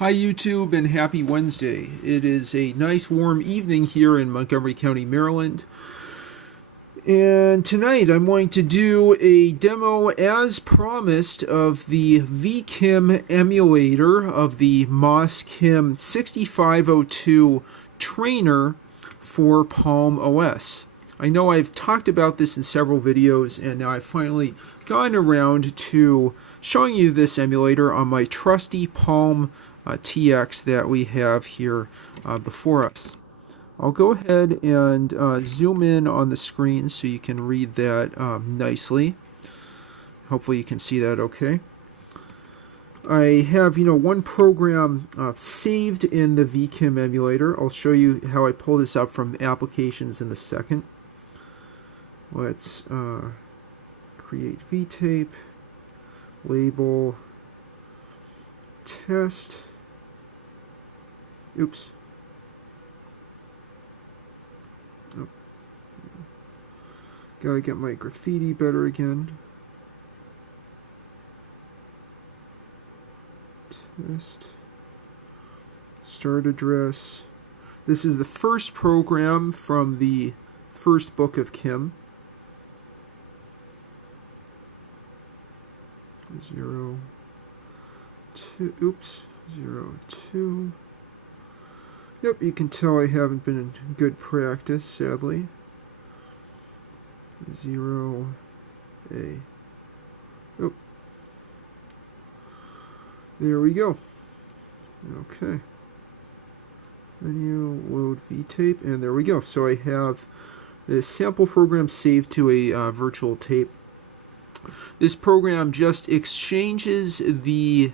Hi YouTube and happy Wednesday. It is a nice warm evening here in Montgomery County, Maryland. And tonight I'm going to do a demo as promised of the vKIM emulator of the vKIM 6502 trainer for Palm OS. I know I've talked about this in several videos, and now I've finally gotten around to showing you this emulator on my trusty Palm TX that we have here before us. I'll go ahead and zoom in on the screen so you can read that nicely. Hopefully you can see that okay. I have, one program saved in the vKIM emulator. I'll show you how I pull this up from applications in a second. Let's create vtape, label, test. Oops. Oh. Gotta get my graffiti better again. Test. Start address. This is the first program from the first book of Kim. 0, 2, oops, 0, 2. Yep, you can tell I haven't been in good practice, sadly. 0, A. Oh. There we go. Okay. Menu, load vtape, and there we go. So I have this sample program saved to a virtual tape. This program just exchanges the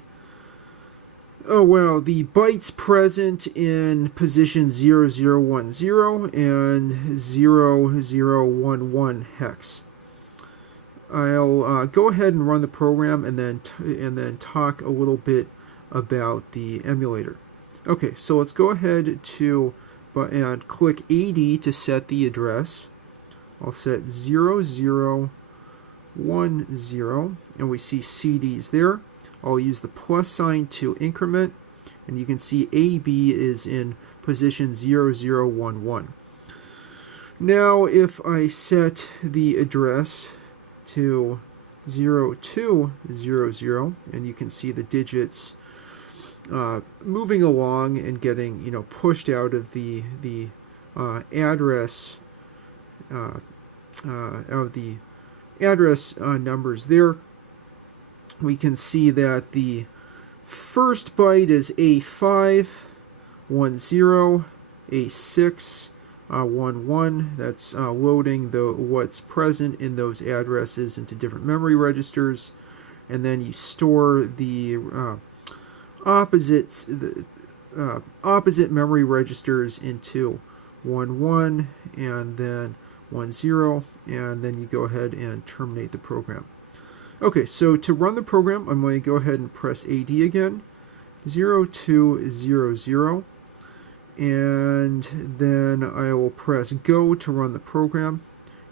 bytes present in position 0010 and 0011 hex. I'll go ahead and run the program and then talk a little bit about the emulator. Okay, so let's go ahead and click AD to set the address. I'll set 0010 and we see CDs there. I'll use the plus sign to increment, and you can see AB is in position 0011. Now if I set the address to 0200, and you can see the digits moving along and getting pushed out of the address numbers there, we can see that the first byte is A5, 10, A6, 11. That's loading what's present in those addresses into different memory registers, and then you store the opposite memory registers into 11 and then 10, and then you go ahead and terminate the program. Okay, so to run the program, I'm going to go ahead and press AD again, 0200, and then I will press Go to run the program,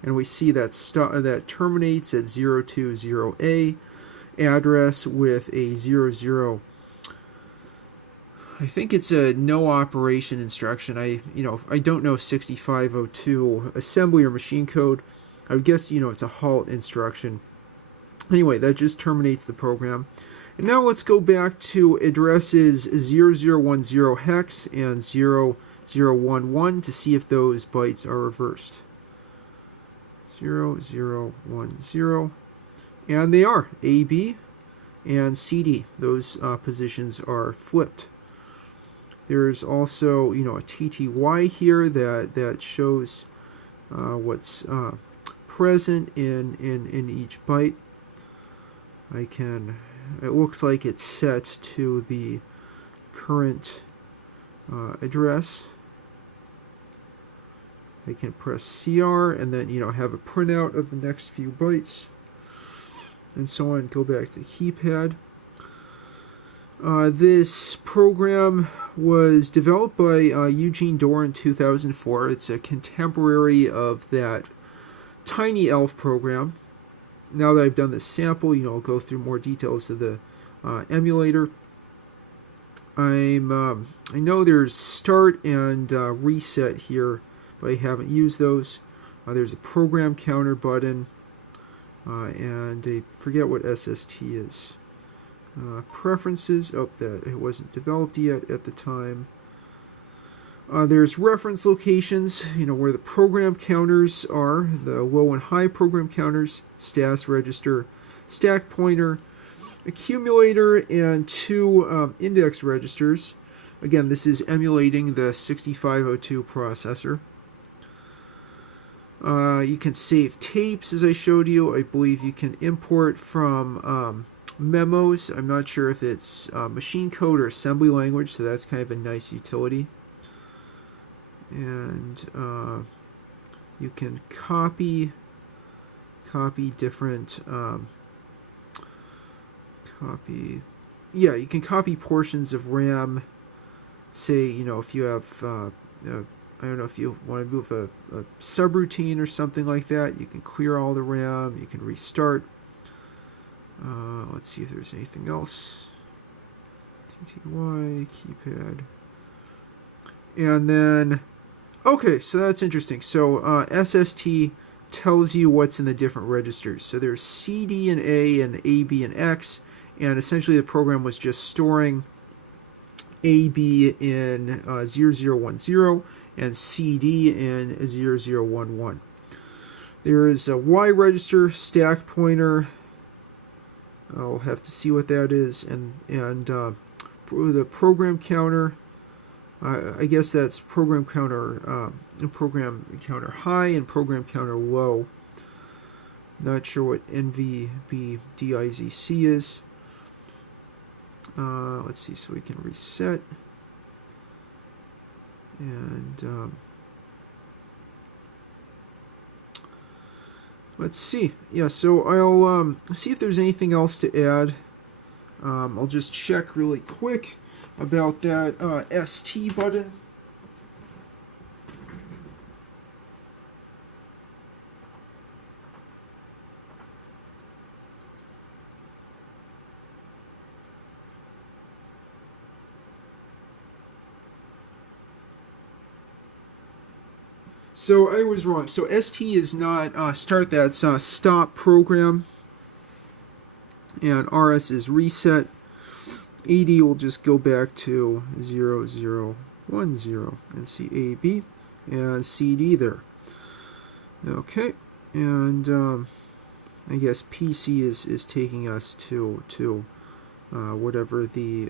and we see that that terminates at 020A, address with a 00. I think it's a no operation instruction. I don't know 6502 assembly or machine code. I would guess it's a halt instruction. Anyway, that just terminates the program. And now let's go back to addresses 0010 hex and 0011 to see if those bytes are reversed. 0010, and they are. AB and CD, those positions are flipped. There's also a TTY here that shows what's present in each byte. It looks like it's set to the current address. I can press CR and then have a printout of the next few bytes and so on. Go back to the keypad. This program was developed by Eugene Dorr in 2004. It's a contemporary of that Tiny Elf program. Now that I've done this sample, I'll go through more details of the emulator. I know there's start and reset here, but I haven't used those. There's a program counter button, and I forget what SST is. Preferences, oh, that it wasn't developed yet at the time. There's reference locations, where the program counters are, the low and high program counters, status register, stack pointer, accumulator, and 2 index registers. Again, this is emulating the 6502 processor. You can save tapes, as I showed you. I believe you can import from memos. I'm not sure if it's machine code or assembly language, so that's kind of a nice utility. And you can copy different you can copy portions of RAM. Say, if you have I don't know, if you want to move a subroutine or something like that, you can clear all the RAM, you can restart. Let's see if there's anything else. TTY, keypad. And then, okay, so that's interesting. So SST tells you what's in the different registers. So there's C, D, and A, and A, B, and X. And essentially the program was just storing A, B in 0010 and C, D in 0011. There is a Y register, stack pointer. I'll have to see what that is. And the program counter. I guess that's program counter high and program counter low. Not sure what NVBDIZC is. Let's see, so we can reset. And let's see. Yeah, so I'll see if there's anything else to add. I'll just check really quick about that ST button. So I was wrong. So ST is not start, that's stop program. And RS is reset. AD will just go back to 0010 and see AB and CD there. Okay, and I guess PC is taking us to whatever the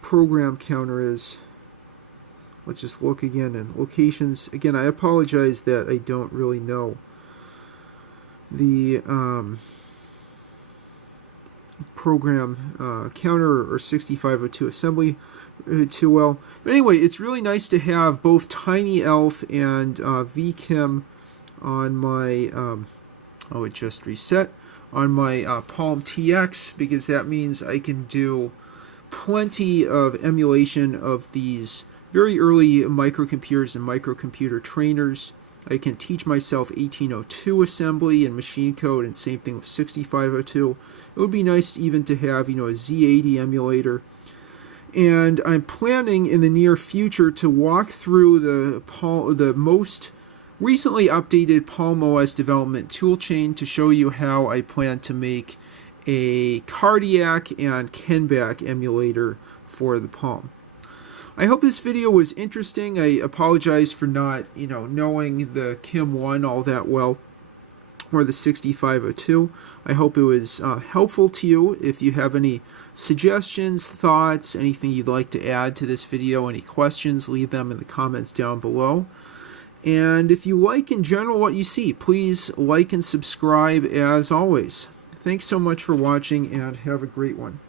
program counter is. Let's just look again in locations. Again, I apologize that I don't really know the program counter or 6502 assembly too well. But anyway, it's really nice to have both TinyElf and vKIM on my, oh, it just reset, on my Palm TX, because that means I can do plenty of emulation of these very early microcomputers and microcomputer trainers. I can teach myself 1802 assembly and machine code, and same thing with 6502. It would be nice even to have, a Z80 emulator. And I'm planning in the near future to walk through the most recently updated Palm OS development toolchain to show you how I plan to make a cardiac and Kenback emulator for the Palm. I hope this video was interesting. I apologize for not, knowing the KIM1 all that well, or the 6502. I hope it was helpful to you. If you have any suggestions, thoughts, anything you'd like to add to this video, any questions, leave them in the comments down below. And if you like in general what you see, please like and subscribe as always. Thanks so much for watching, and have a great one.